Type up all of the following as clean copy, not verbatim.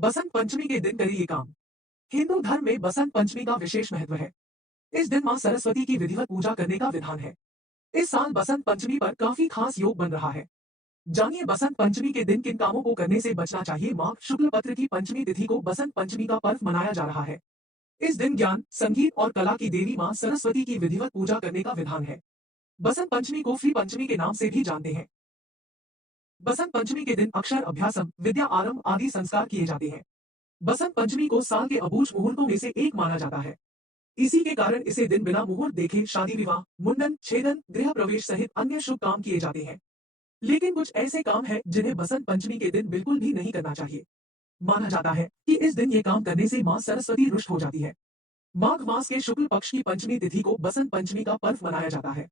बसंत पंचमी के दिन करें ये काम। हिंदू धर्म में बसंत पंचमी का विशेष महत्व है। इस दिन मां सरस्वती की विधिवत पूजा करने का विधान है। इस साल बसंत पंचमी पर काफी खास योग बन रहा है। जानिए बसंत पंचमी के दिन किन कामों को करने से बचना चाहिए। माघ शुक्ल पत्र की पंचमी तिथि को बसंत पंचमी का पर्व मनाया जा रहा है। इस दिन ज्ञान, संगीत और कला की देवी मां सरस्वती की विधिवत पूजा करने का विधान है। बसंत पंचमी को फ्री पंचमी के नाम से भी जानते हैं। बसंत पंचमी के दिन अक्षर अभ्यासम, विद्या आरंभ आदि संस्कार किए जाते हैं। बसंत पंचमी को साल के अबूझ मुहूर्तों में से एक माना जाता है। इसी के कारण इसे दिन बिना मुहूर्त देखे शादी विवाह, मुंडन, छेदन, गृह प्रवेश सहित अन्य शुभ काम किए जाते हैं। लेकिन कुछ ऐसे काम हैं जिन्हें बसंत पंचमी के दिन बिल्कुल भी नहीं करना चाहिए। माना जाता है कि इस दिन ये काम करने से मां सरस्वती रुष्ट हो जाती है। माघ मास के शुक्ल पक्ष की पंचमी तिथि को बसंत पंचमी का पर्व मनाया जाता है।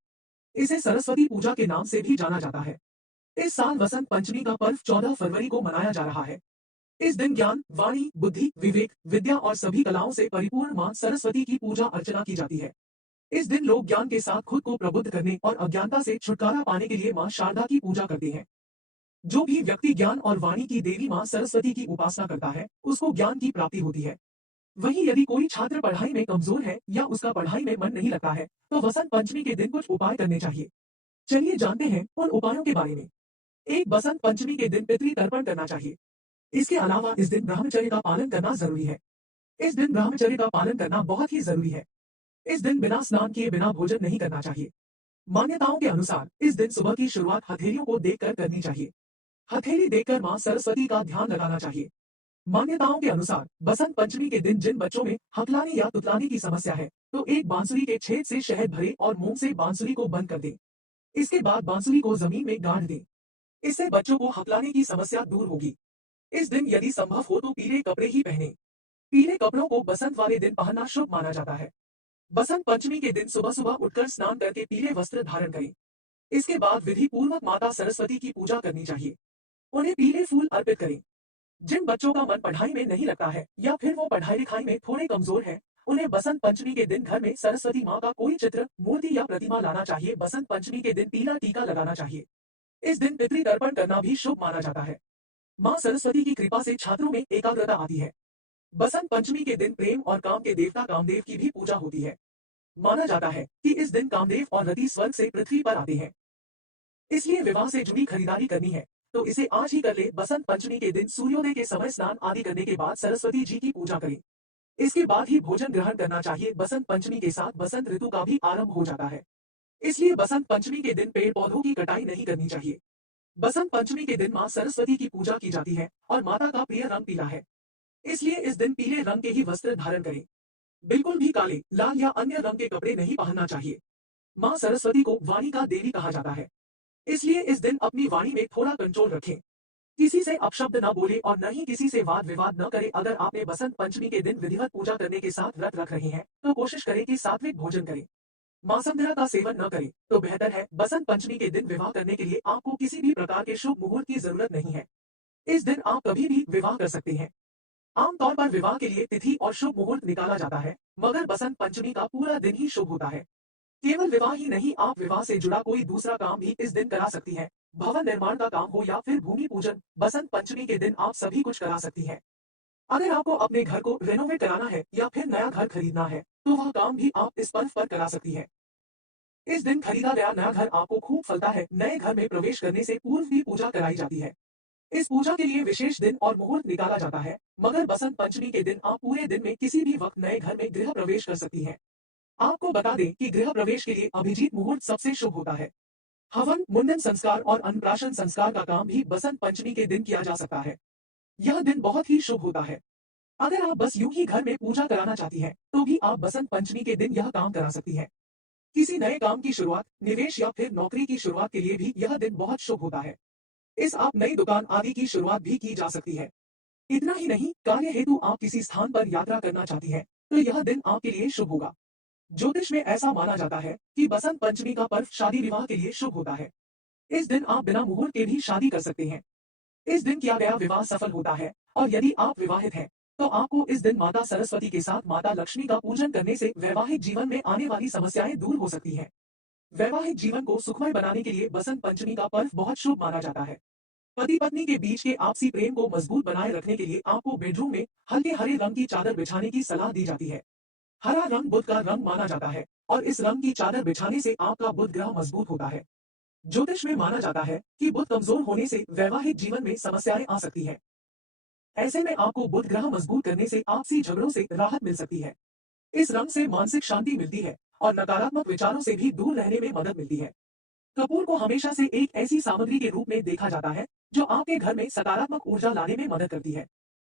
इसे सरस्वती पूजा के नाम से भी जाना जाता है। इस साल बसंत पंचमी का पर्व 14 फरवरी को मनाया जा रहा है। इस दिन ज्ञान, वाणी, बुद्धि, विवेक, विद्या और सभी कलाओं से परिपूर्ण मां सरस्वती की पूजा अर्चना की जाती है। इस दिन लोग ज्ञान के साथ खुद को प्रबुद्ध करने और अज्ञानता से छुटकारा पाने के लिए मां शारदा की पूजा करते हैं। जो भी व्यक्ति ज्ञान और वाणी की देवी मां सरस्वती की उपासना करता है, उसको ज्ञान की प्राप्ति होती है। वहीं यदि कोई छात्र पढ़ाई में कमजोर है या उसका पढ़ाई में मन नहीं लगता है, तो वसंत पंचमी के दिन कुछ उपाय करने चाहिए। चलिए जानते हैं उन उपायों के बारे में। एक, बसंत पंचमी के दिन पितृ तर्पण करना चाहिए। इसके अलावा इस दिन ब्रह्मचर्य का पालन करना जरूरी है। इस दिन ब्रह्मचर्य का पालन करना बहुत ही जरूरी है। इस दिन बिना स्नान किए बिना भोजन नहीं करना चाहिए। मान्यताओं के अनुसार इस दिन सुबह की शुरुआत हथेलियों को देखकर करनी चाहिए। हथेली देखकर मां सरस्वती का ध्यान लगाना चाहिए। मान्यताओं के अनुसार बसंत पंचमी के दिन जिन बच्चों में हकलाने या तुतलाने की समस्या है, तो एक बांसुरी के छेद से शहद भरे और मुंह से बांसुरी को बंद कर दें। इसके बाद बांसुरी को जमीन में गाड़ दें। इससे बच्चों को हकलाने की समस्या दूर होगी। इस दिन यदि संभव हो तो पीले कपड़े ही पहने। पीले कपड़ों को बसंत वाले दिन पहनना शुभ माना जाता है। बसंत पंचमी के दिन सुबह सुबह उठकर स्नान करके पीले वस्त्र धारण करें। इसके बाद विधि पूर्वक माता सरस्वती की पूजा करनी चाहिए। उन्हें पीले फूल अर्पित करें। जिन बच्चों का मन पढ़ाई में नहीं लगता है या फिर वो पढ़ाई लिखाई में थोड़े कमजोर हैं, उन्हें बसंत पंचमी के दिन घर में सरस्वती माँ का कोई चित्र, मूर्ति या प्रतिमा लाना चाहिए। बसंत पंचमी के दिन पीला टीका लगाना चाहिए। इस दिन पितृ तर्पण करना भी शुभ माना जाता है। मां सरस्वती की कृपा से छात्रों में एकाग्रता आती है। बसंत पंचमी के दिन प्रेम और काम के देवता कामदेव की भी पूजा होती है। माना जाता है कि इस दिन कामदेव और रति स्वर्ग से पृथ्वी पर आते हैं। इसलिए विवाह से जुड़ी खरीदारी करनी है तो इसे आज ही कर ले। बसंत पंचमी के दिन सूर्योदय के समय स्नान आदि करने के बाद सरस्वती जी की पूजा करें। इसके बाद ही भोजन ग्रहण करना चाहिए। बसंत पंचमी के साथ बसंत ऋतु का भी आरंभ हो जाता है। इसलिए बसंत पंचमी के दिन पेड़ पौधों की कटाई नहीं करनी चाहिए। बसंत पंचमी के दिन मां सरस्वती की पूजा की जाती है और माता का प्रिय रंग पीला है। इसलिए इस दिन पीले रंग के ही वस्त्र धारण करें। बिल्कुल भी काले, लाल या अन्य रंग के कपड़े नहीं पहनना चाहिए। मां सरस्वती को वाणी का देवी कहा जाता है। इसलिए इस दिन अपनी वाणी में थोड़ा कंट्रोल रखें। किसी से अपशब्द न बोले और न ही किसी से वाद विवाद न करें। अगर आपने बसंत पंचमी के दिन विधिवत पूजा करने के साथ व्रत रख रहे हैं, तो कोशिश करें कि सात्विक भोजन करें। मांसाहार का सेवन न करें तो बेहतर है। बसंत पंचमी के दिन विवाह करने के लिए आपको किसी भी प्रकार के शुभ मुहूर्त की जरूरत नहीं है। इस दिन आप कभी भी विवाह कर सकते हैं। आमतौर पर विवाह के लिए तिथि और शुभ मुहूर्त निकाला जाता है, मगर बसंत पंचमी का पूरा दिन ही शुभ होता है। केवल विवाह ही नहीं, आप विवाह से जुड़ा कोई दूसरा काम भी इस दिन करा सकती हैं। भवन निर्माण का काम हो या फिर भूमि पूजन, बसंत पंचमी के दिन आप सभी कुछ करा सकती हैं। अगर आपको अपने घर को रेनोवेट कराना है या फिर नया घर खरीदना है, तो वह काम भी आप इस पर्व पर करा सकती हैं। इस दिन खरीदा गया नया घर आपको खूब फलता है। नए घर में प्रवेश करने से पूर्व भी पूजा कराई जाती है। इस पूजा के लिए विशेष दिन और मुहूर्त निकाला जाता है, मगर बसंत पंचमी के दिन आप पूरे दिन में किसी भी वक्त नए घर में गृह प्रवेश कर सकती हैं। आपको बता दें कि गृह प्रवेश के लिए अभिजीत मुहूर्त सबसे शुभ होता है। हवन, मुंडन संस्कार और अन्नप्राशन संस्कार का काम भी बसंत पंचमी के दिन किया जा सकता है। यह दिन बहुत ही शुभ होता है। अगर आप बस यूं ही घर में पूजा कराना चाहती हैं, तो भी आप बसंत पंचमी के दिन यह काम करा सकती हैं। किसी नए काम की शुरुआत, निवेश या फिर नौकरी की शुरुआत के लिए भी यह दिन बहुत शुभ होता है। इस आप नई दुकान आदि की शुरुआत भी की जा सकती है। इतना ही नहीं, कार्य हेतु आप किसी स्थान पर यात्रा करना चाहती हैं, तो यह दिन आपके लिए शुभ होगा। ज्योतिष में ऐसा माना जाता है कि बसंत पंचमी का पर्व शादी विवाह के लिए शुभ होता है। इस दिन आप बिना मुहूर्त के भी शादी कर सकते हैं। इस दिन किया गया विवाह सफल होता है और यदि आप विवाहित हैं, तो आपको इस दिन माता सरस्वती के साथ माता लक्ष्मी का पूजन करने से वैवाहिक जीवन में आने वाली समस्याएं दूर हो सकती हैं। वैवाहिक जीवन को सुखमय बनाने के लिए बसंत पंचमी का पर्व बहुत शुभ माना जाता है। पति पत्नी के बीच के आपसी प्रेम को मजबूत बनाए रखने के लिए आपको बेडरूम में हल्के हरे रंग की चादर बिछाने की सलाह दी जाती है। हरा रंग बुध का रंग माना जाता है और इस रंग की चादर बिछाने से आपका बुध ग्रह मजबूत होता है। ज्योतिष में माना जाता है कि बुध कमजोर होने से वैवाहिक जीवन में समस्याएं आ सकती है। ऐसे में आपको बुध ग्रह मजबूत करने से आपसी झगड़ों से राहत मिल सकती है। इस रंग से मानसिक शांति मिलती है और नकारात्मक विचारों से भी दूर रहने में मदद मिलती है। कपूर को हमेशा से एक ऐसी सामग्री के रूप में देखा जाता है जो आपके घर में सकारात्मक ऊर्जा लाने में मदद करती है।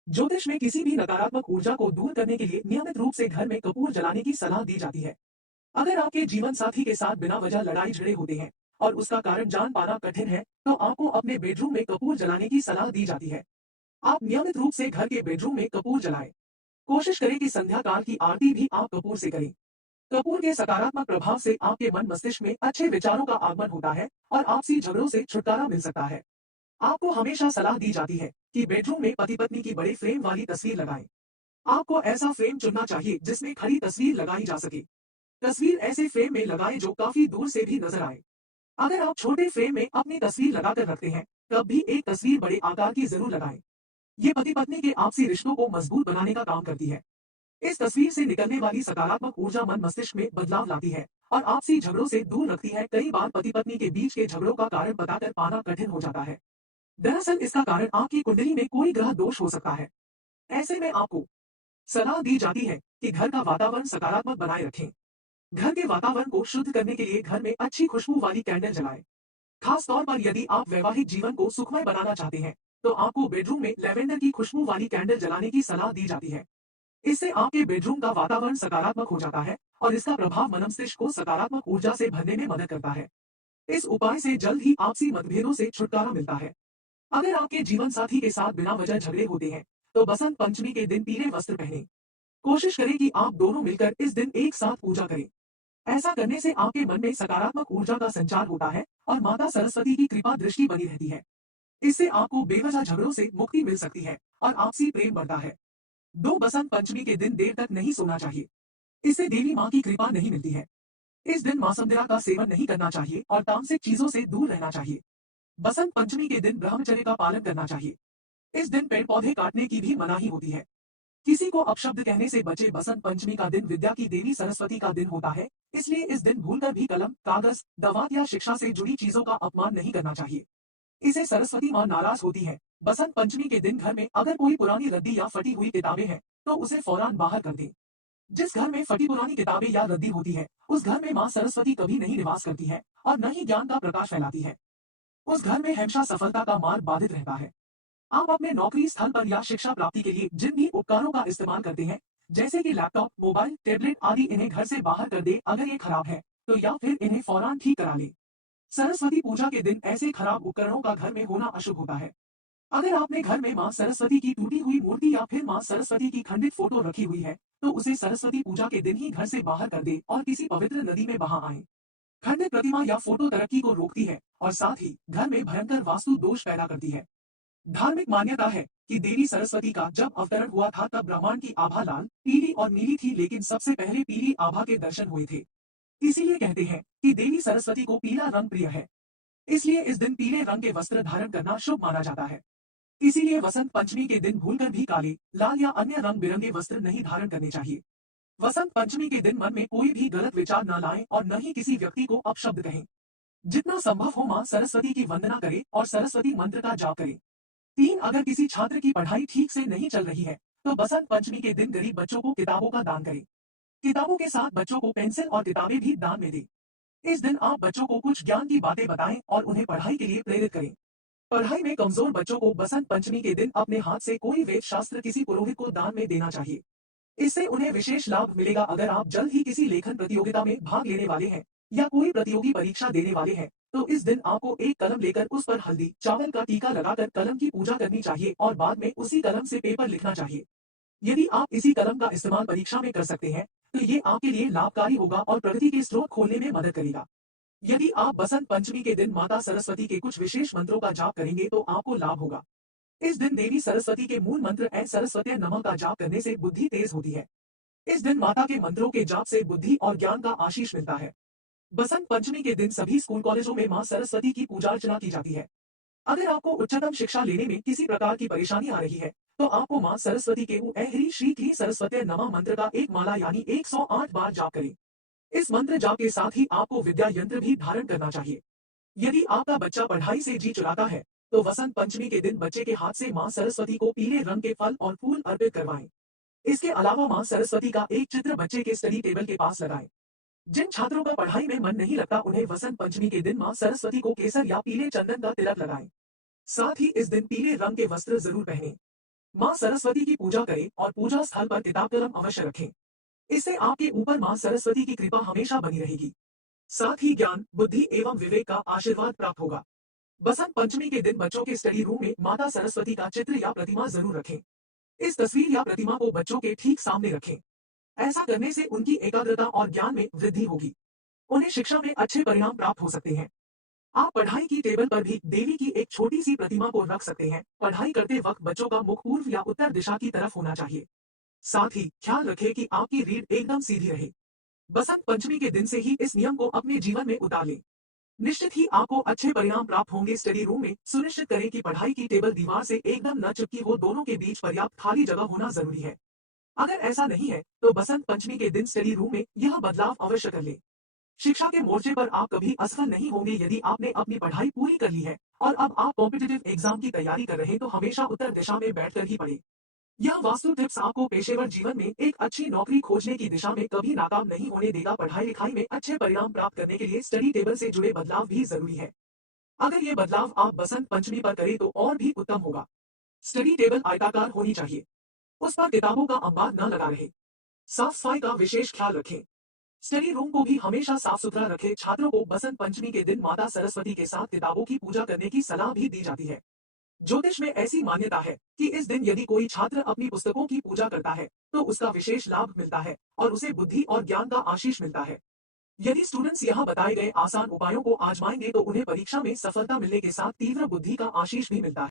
ज्योतिष में किसी भी नकारात्मक ऊर्जा को दूर करने के लिए नियमित रूप से घर में कपूर जलाने की सलाह दी जाती है। अगर आपके जीवन साथी के साथ बिना वजह लड़ाई झगड़े होते हैं और उसका कारण जान पाना कठिन है, तो आपको अपने बेडरूम में कपूर जलाने की सलाह दी जाती है। आप नियमित रूप से घर के बेडरूम में कपूर जलाएं। कोशिश करें कि संध्या काल की आरती भी आप कपूर से करें। कपूर के सकारात्मक प्रभाव से आपके मन मस्तिष्क में अच्छे विचारों का आगमन होता है और आपसी झगड़ों से छुटकारा मिल सकता है। आपको हमेशा सलाह दी जाती है कि बेडरूम में पति पत्नी की बड़े फ्रेम वाली तस्वीर लगाएं। आपको ऐसा फ्रेम चुनना चाहिए जिसमें खड़ी तस्वीर लगाई जा सके। तस्वीर ऐसे फ्रेम में लगाएं जो काफी दूर से भी नजर आए। अगर आप छोटे फ्रेम में अपनी तस्वीर लगाकर रखते हैं, तब भी एक तस्वीर बड़े आकार की जरूर लगाएं। ये पति पत्नी के आपसी रिश्तों को मजबूत बनाने का काम करती है। इस तस्वीर से निकलने वाली सकारात्मक ऊर्जा मन मस्तिष्क में बदलाव लाती है और आपसी झगड़ों से दूर रखती है। कई बार पति पत्नी के बीच के झगड़ों का कारण बताकर पाना कठिन हो जाता है। दरअसल इसका कारण आपकी कुंडली में कोई ग्रह दोष हो सकता है। ऐसे में आपको सलाह दी जाती है कि घर का वातावरण सकारात्मक बनाए रखें। घर के वातावरण को शुद्ध करने के लिए घर में अच्छी खुशबू वाली कैंडल जलाएं। खास तौर पर यदि आप वैवाहिक जीवन को सुखमय बनाना चाहते हैं, तो आपको बेडरूम में लेवेंडर की खुशबू वाली कैंडल जलाने की सलाह दी जाती है। इससे आपके बेडरूम का वातावरण सकारात्मक हो जाता है और इसका प्रभाव मन मस्तिष्क को सकारात्मक ऊर्जा से भरने में मदद करता है। इस उपाय से जल्द ही आपसी मतभेदों से छुटकारा मिलता है। अगर आपके जीवन साथी के साथ बिना वजह झगड़े होते हैं, तो बसंत पंचमी के दिन पीले वस्त्र पहने। कोशिश करें कि आप दोनों मिलकर इस दिन एक साथ पूजा करें। ऐसा करने से आपके मन में सकारात्मक ऊर्जा का संचार होता है और माता सरस्वती की कृपा दृष्टि बनी रहती है। इससे आपको बेवजह झगड़ों से मुक्ति मिल सकती है और आपसी प्रेम बढ़ता है। दो बसंत पंचमी के दिन देर तक नहीं सोना चाहिए। इससे देवी माँ की कृपा नहीं मिलती है। इस दिन मांसाहार का सेवन नहीं करना चाहिए और तामसिक चीजों से दूर रहना चाहिए। बसंत पंचमी के दिन ब्रह्मचर्य का पालन करना चाहिए। इस दिन पेड़ पौधे काटने की भी मनाही होती है। किसी को अपशब्द कहने से बचे। बसंत पंचमी का दिन विद्या की देवी सरस्वती का दिन होता है, इसलिए इस दिन भूलकर भी कलम, कागज, दवात या शिक्षा से जुड़ी चीजों का अपमान नहीं करना चाहिए। इसे सरस्वती माँ नाराज होती है। बसंत पंचमी के दिन घर में अगर कोई पुरानी रद्दी या फटी हुई किताबें हैं, तो उसे फौरन बाहर कर दें। जिस घर में फटी पुरानी किताबें या रद्दी होती है, उस घर में माँ सरस्वती कभी नहीं निवास करती है और न ही ज्ञान का प्रकाश फैलाती है। उस घर में हमेशा सफलता का मार्ग बाधित रहता है। आप अपने नौकरी स्थल पर या शिक्षा प्राप्ति के लिए जिन भी उपकरणों का इस्तेमाल करते हैं, जैसे कि लैपटॉप, मोबाइल, टैबलेट आदि, इन्हें घर से बाहर कर दे अगर ये खराब है, तो या फिर इन्हें फौरन ठीक करा ले। सरस्वती पूजा के दिन ऐसे खराब उपकरणों का घर में होना अशुभ होता है। अगर आपने घर में माँ सरस्वती की टूटी हुई मूर्ति या फिर माँ सरस्वती की खंडित फोटो रखी हुई है, तो उसे सरस्वती पूजा के दिन ही घर से बाहर कर दे और किसी पवित्र नदी में बहा आए। खंडित प्रतिमा या फोटो तरक्की को रोकती है और साथ ही घर में भयंकर वास्तु दोष पैदा करती है। धार्मिक मान्यता है कि देवी सरस्वती का जब अवतरण हुआ था तब ब्रह्मांड की आभा लाल, पीली और नीली थी, लेकिन सबसे पहले पीली आभा के दर्शन हुए थे। इसीलिए कहते हैं कि देवी सरस्वती को पीला रंग प्रिय है। इसलिए इस दिन पीले रंग के वस्त्र धारण करना शुभ माना जाता है। इसीलिए वसंत पंचमी के दिन भूलकर भी काले, लाल या अन्य रंग बिरंगे वस्त्र नहीं धारण करने चाहिए। वसंत पंचमी के दिन मन में कोई भी गलत विचार न लाएं और न ही किसी व्यक्ति को अपशब्द कहें। जितना संभव हो मां सरस्वती की वंदना करें और सरस्वती मंत्र का जाप करें। 3, अगर किसी छात्र की पढ़ाई ठीक से नहीं चल रही है, तो बसंत पंचमी के दिन गरीब बच्चों को किताबों का दान करें। किताबों के साथ बच्चों को पेंसिल और किताबें भी दान में दें। इस दिन आप बच्चों को कुछ ज्ञान की बातें बताएं और उन्हें पढ़ाई के लिए प्रेरित करें। पढ़ाई में कमजोर बच्चों को बसंत पंचमी के दिन अपने हाथ से कोई वेद शास्त्र किसी पुरोहित को दान में देना चाहिए। इससे उन्हें विशेष लाभ मिलेगा। अगर आप जल्द ही किसी लेखन प्रतियोगिता में भाग लेने वाले हैं या कोई प्रतियोगी परीक्षा देने वाले हैं, तो इस दिन आपको एक कलम लेकर उस पर हल्दी, चावल का टीका लगाकर कलम की पूजा करनी चाहिए और बाद में उसी कलम से पेपर लिखना चाहिए। यदि आप इसी कलम का इस्तेमाल परीक्षा में कर सकते हैं, तो ये आपके लिए लाभकारी होगा और प्रगति के स्रोत खोलने में मदद करेगा। यदि आप बसंत पंचमी के दिन माता सरस्वती के कुछ विशेष मंत्रों का जाप करेंगे, तो आपको लाभ होगा। इस दिन देवी सरस्वती के मूल मंत्र ऐ सरस्वती नमः का जाप करने से बुद्धि तेज होती है। इस दिन माता के मंत्रों के जाप से बुद्धि और ज्ञान का आशीष मिलता है। बसंत पंचमी के दिन सभी स्कूल कॉलेजों में मां सरस्वती की पूजा अर्चना की जाती है। अगर आपको उच्चतम शिक्षा लेने में किसी प्रकार की परेशानी आ रही है, तो आपको मां सरस्वती के ह्री श्री क्ली सरस्वती नमः मंत्र का एक माला यानी 108 बार जाप करें। इस मंत्र जाप के साथ ही आपको विद्या यंत्र भी धारण करना चाहिए। यदि आपका बच्चा पढ़ाई से जी चुराता है, तो वसंत पंचमी के दिन बच्चे के हाथ से मां सरस्वती को पीले रंग के फल और फूल अर्पित करवाएं। इसके अलावा मां सरस्वती का एक चित्र बच्चे के स्टडी टेबल के पास लगाएं। जिन छात्रों का पढ़ाई में मन नहीं लगता, उन्हें वसंत पंचमी के दिन मां सरस्वती को केसर या पीले चंदन का तिलक लगाएं। साथ ही इस दिन पीले रंग के वस्त्र जरूर पहनें। मां सरस्वती की पूजा करें और पूजा स्थल पर किताब कलम अवश्य रखें। इससे आपके ऊपर मां सरस्वती की कृपा हमेशा बनी रहेगी। साथ ही ज्ञान, बुद्धि एवं विवेक का आशीर्वाद प्राप्त होगा। बसंत पंचमी के दिन बच्चों के स्टडी रूम में माता सरस्वती का चित्र या प्रतिमा जरूर रखें। इस तस्वीर या प्रतिमा को बच्चों के ठीक सामने रखें। ऐसा करने से उनकी एकाग्रता और ज्ञान में वृद्धि होगी। उन्हें शिक्षा में अच्छे परिणाम प्राप्त हो सकते हैं। आप पढ़ाई की टेबल पर भी देवी की एक छोटी सी प्रतिमा को रख सकते हैं। पढ़ाई करते वक्त बच्चों का मुख पूर्व या उत्तर दिशा की तरफ होना चाहिए। साथ ही ख्याल रखें कि आपकी रीढ़ एकदम सीधी रहे। बसंत पंचमी के दिन से ही इस नियम को अपने जीवन में उतार लें। निश्चित ही आपको अच्छे परिणाम प्राप्त होंगे। स्टडी रूम में सुनिश्चित करें कि पढ़ाई की टेबल दीवार से एकदम न चिपकी हो। दोनों के बीच पर्याप्त खाली जगह होना जरूरी है। अगर ऐसा नहीं है, तो बसंत पंचमी के दिन स्टडी रूम में यह बदलाव अवश्य कर ले। शिक्षा के मोर्चे पर आप कभी असफल नहीं होंगे। यदि आपने अपनी पढ़ाई पूरी कर ली है और अब आप कॉम्पिटिटिव एग्जाम की तैयारी कर रहे हैं, तो हमेशा उत्तर दिशा में बैठकर ही पढ़ें। यह वास्तु टिप्स आपको पेशेवर जीवन में एक अच्छी नौकरी खोजने की दिशा में कभी नाकाम नहीं होने देगा। पढ़ाई लिखाई में अच्छे परिणाम प्राप्त करने के लिए स्टडी टेबल से जुड़े बदलाव भी जरूरी है। अगर ये बदलाव आप बसंत पंचमी पर करें तो और भी उत्तम होगा। स्टडी टेबल आयताकार होनी चाहिए। उस पर किताबों का अंबार न लगा रहे। साफ सफाई का विशेष ख्याल रखें। स्टडी रूम को भी हमेशा साफ सुथरा रखें। छात्रों को बसंत पंचमी के दिन माता सरस्वती के साथ किताबों की पूजा करने की सलाह भी दी जाती है। ज्योतिष में ऐसी मान्यता है कि इस दिन यदि कोई छात्र अपनी पुस्तकों की पूजा करता है, तो उसका विशेष लाभ मिलता है और उसे बुद्धि और ज्ञान का आशीष मिलता है। यदि स्टूडेंट्स यहाँ बताए गए आसान उपायों को आजमाएंगे, तो उन्हें परीक्षा में सफलता मिलने के साथ तीव्र बुद्धि का आशीष भी मिलता है।